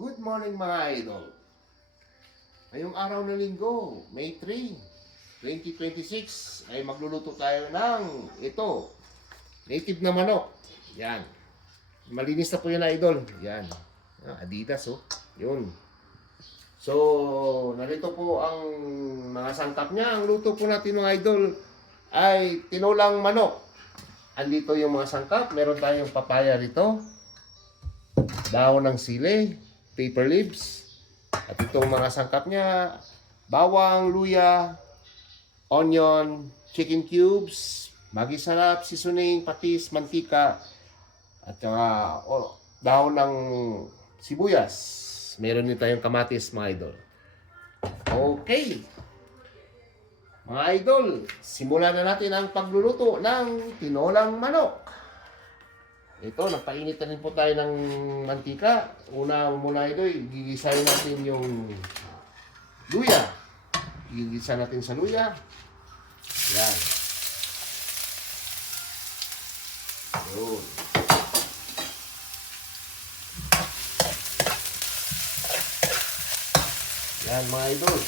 Good morning mga idol. Ngayong araw na linggo, May 3, 2026 ay magluluto tayo ng ito, native na manok. Yan. Malinis na po yun idol. Yan. Adidas oh. Yun. So, narito po ang mga sangkap niya. Ang luto po natin mga idol ay tinulang manok. Andito yung mga sangkap. Meron tayong papaya rito. Dahon ng sili, paper leaves, at itong mga sangkap niya, bawang, luya, onion, chicken cubes, Maggi sarap, seasoning, patis, mantika, at saka dahon ng sibuyas. Meron din tayong kamatis mga idol. Okay. Mga idol, simulan na natin ang pagluluto ng tinolang manok. Ito, nagpainit na rin po tayo ng mantika. Una muna ito, gigisahin natin yung luya. Gigisa natin sa luya. Yan. Yun. Yan mga idol.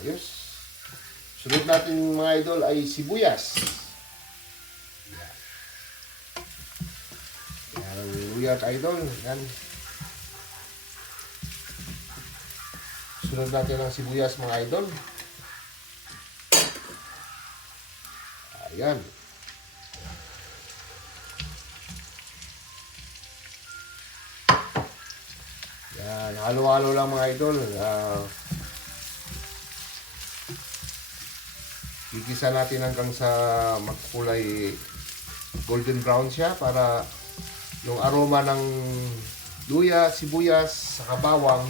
Ayos. Sunod natin mga idol ay sibuyas. Yan. Yan ang luya idol. Yan. Sunod natin ang sibuyas mga idol. Ayan. Yan. Halo-halo lang mga idol. Gigisa natin hanggang sa magkulay golden brown siya para yung aroma ng luya, sibuyas, saka bawang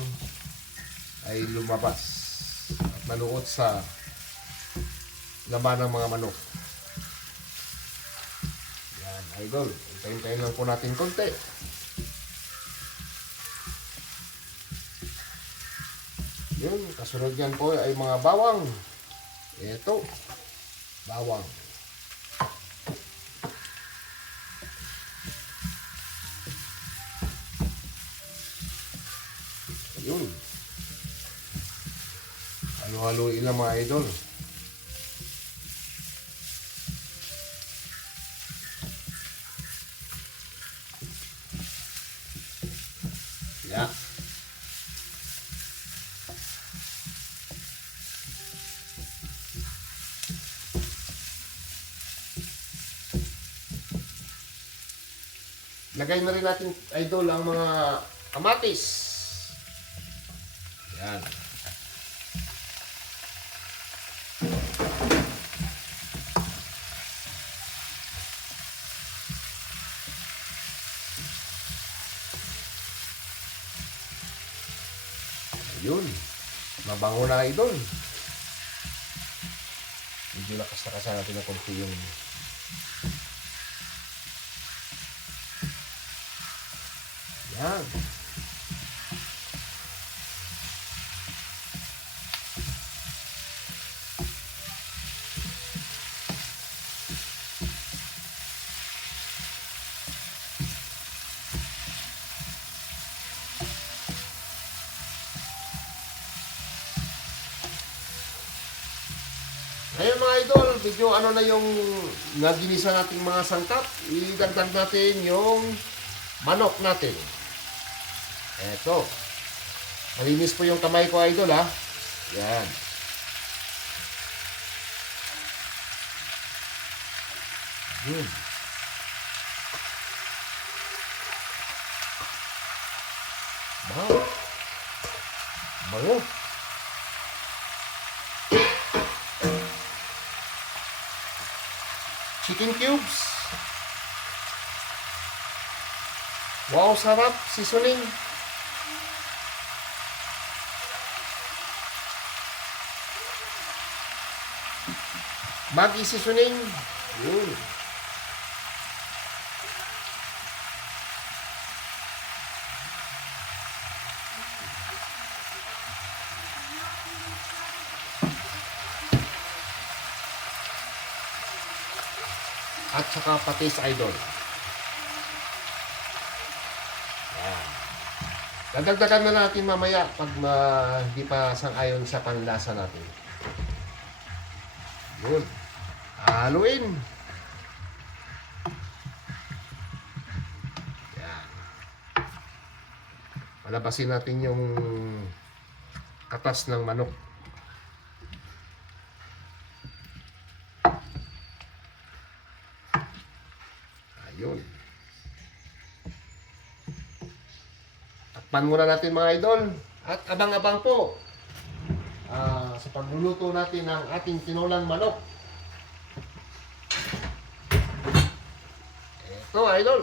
ay lumabas at manuot sa laman ng mga manok. Yan, idol. Hintayin lang po natin konti. Yun, kasunod yan po ay mga bawang. Ito, bawang. Ayun. Halo-haloin lang mga idol. Yeah. Lagay na rin natin idol ang mga kamatis. Yan. Ayun. Mabango na idol. Medyo lakas-lakasan natin ng konti yung yan. Ngayon mga idol, medyo ano na yung naginisa nating mga sangkap. Idagdag natin yung manok natin. Eto. Malinis po yung kamay ko idol ha. Yan. Yun. Bango. Bango. Chicken cubes. Wow, sarap. Seasoning. Maggi seasoning. Yun. at saka patis, idol. Yan. Dadagdagan na natin mamaya pag hindi pa sang-ayon sa panlasa natin. Yun. Haluin. Yan. Palabasin natin yung katas ng manok. Ayun. Takpan muna natin mga idol. At abang-abang po sa pagluluto natin ng ating tinolang manok. Ito idol.